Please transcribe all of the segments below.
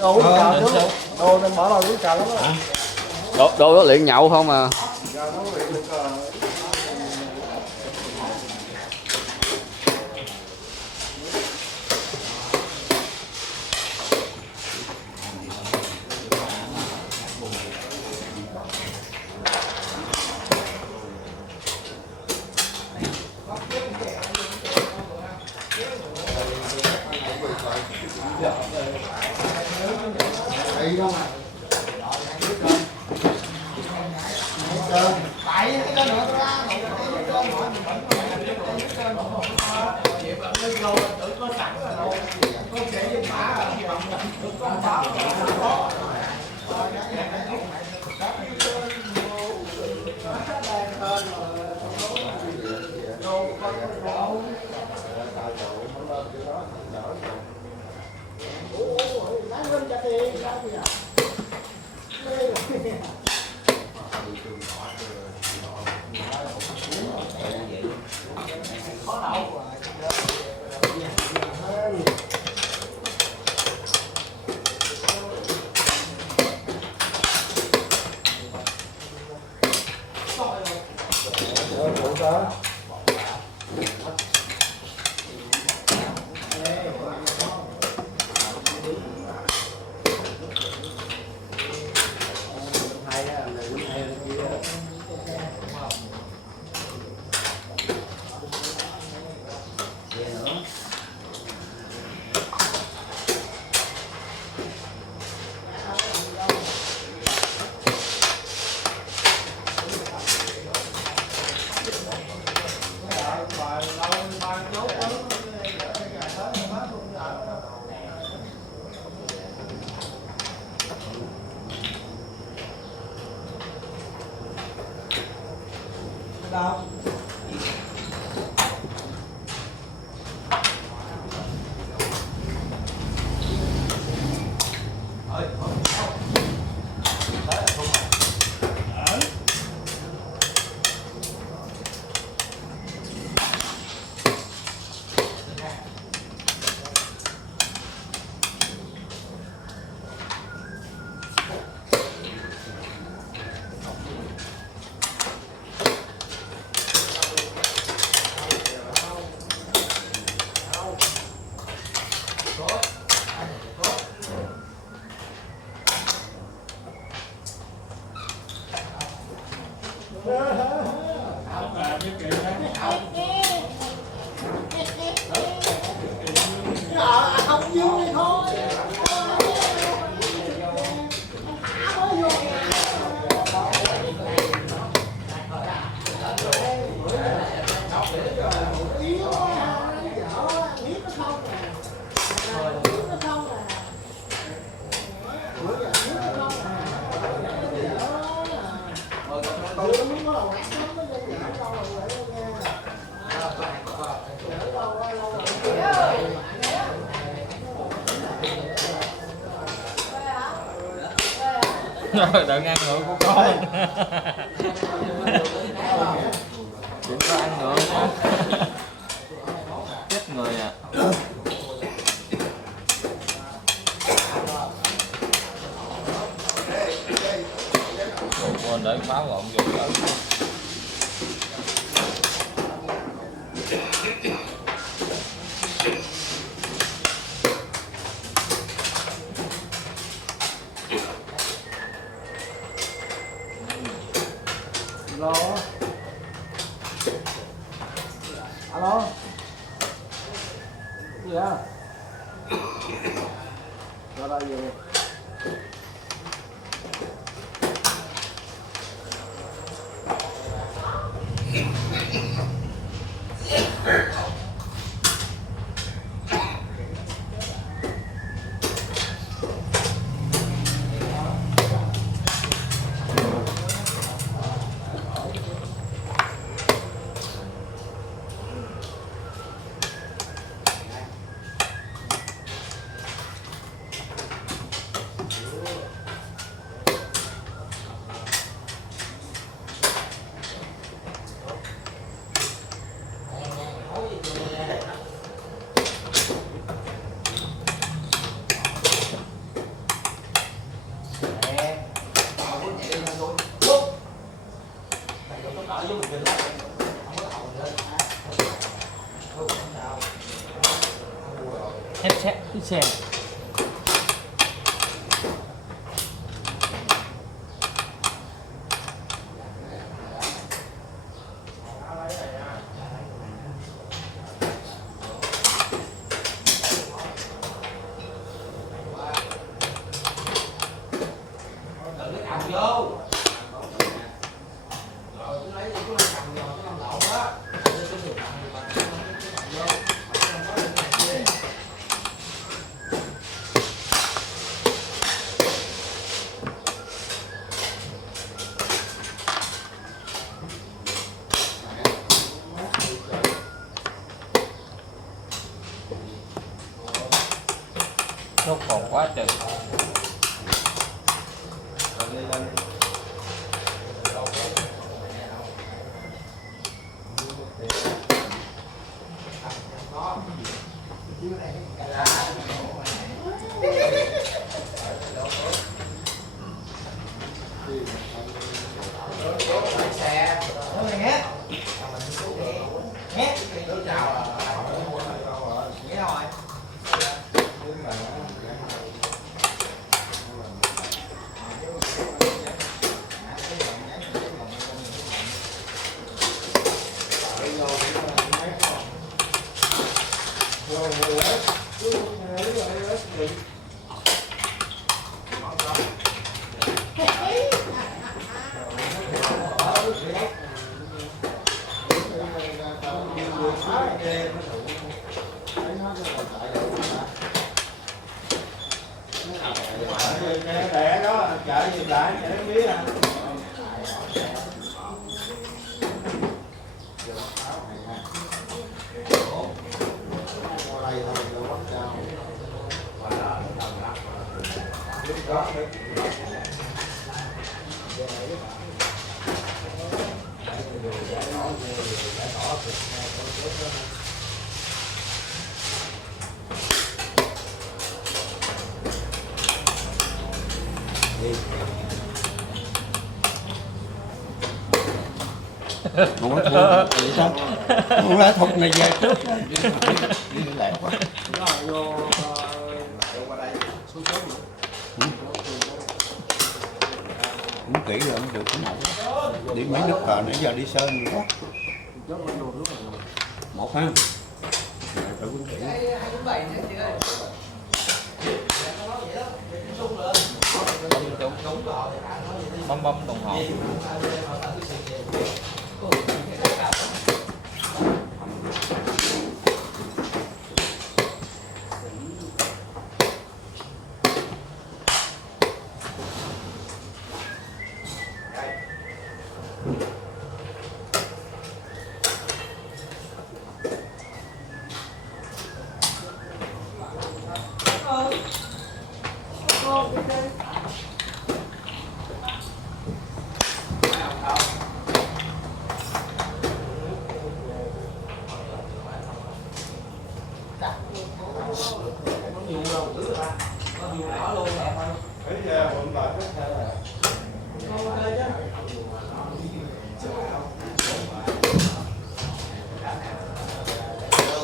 Đồ chờ chứ. Đồ nên bỏ đâu cứ chờ lắm á. Đồ đó luyện nhậu không à? Giờ nó luyện được đi đâu mà. Tại cái đó nữa ra đâu. Không vui thôi. Đợi ăn nữa của con. Đừng có ăn nữa. Chết người à. Quên để máu lộn vô đó. Alo. Alo. Gì đó? Ra đây về. cái xe nó còn quá trời. Đẻ đó, chở gì lại, chở nó biết à. Không có thua vậy sao? Không lẽ thục này về trước đi lẹ quá. Cũng kỹ rồi mới được cái mẫu. Đi mấy nước cờ nãy giờ đi sơn quá. Một ha. Phải cũng kỹ. Bấm bấm đồng hồ.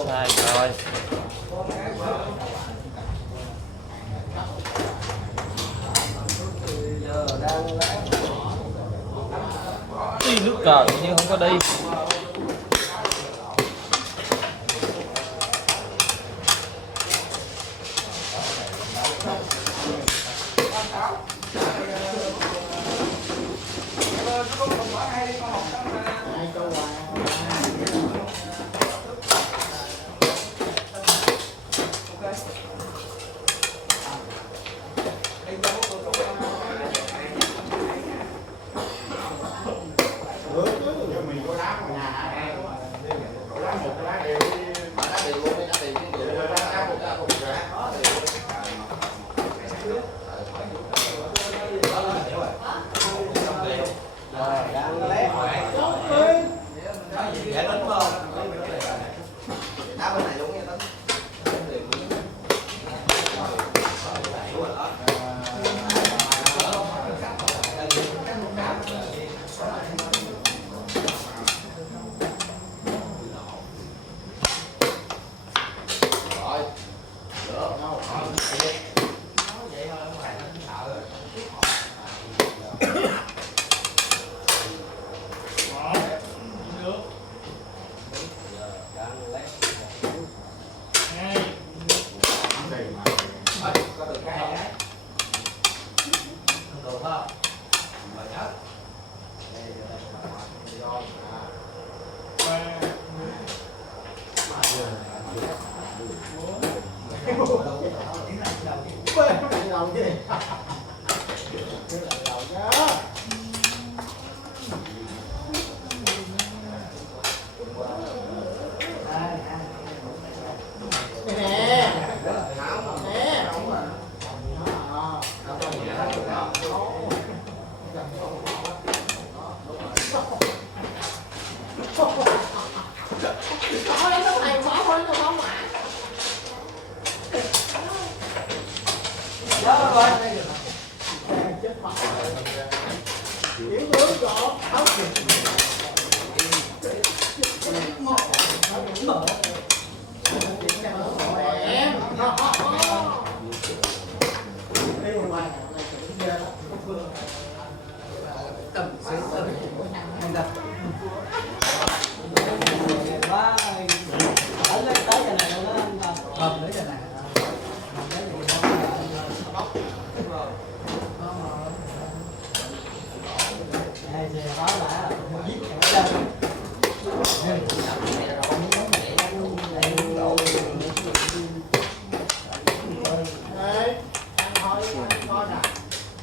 Sai rồi. Đi nước cờ chứ không có đi. Đang lé.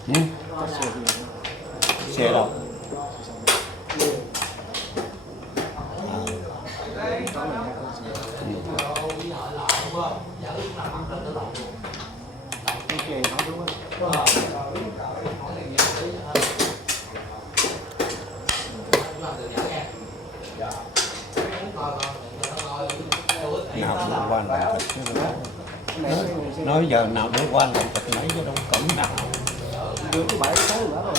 Ừ. Xe đâu? Nào nó qua làm thịt nói giờ nào để qua làm thịt nãy giờ đâu cẩn nào đưa cái bãi xấu nữa rồi.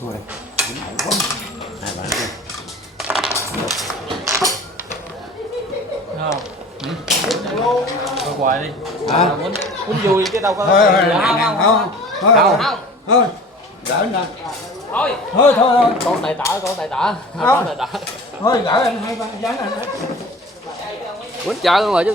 Thôi, dính ổn quá. Hai bạn đi. Không. Thôi hoài đi. Hả? Muốn vui chứ đâu có. Thôi, Không. thôi. Gỡ lên. Thôi. Thôi. Con tài tả. Không. Thôi gỡ anh hai ba dán anh. Quýnh chợ luôn rồi chứ gì.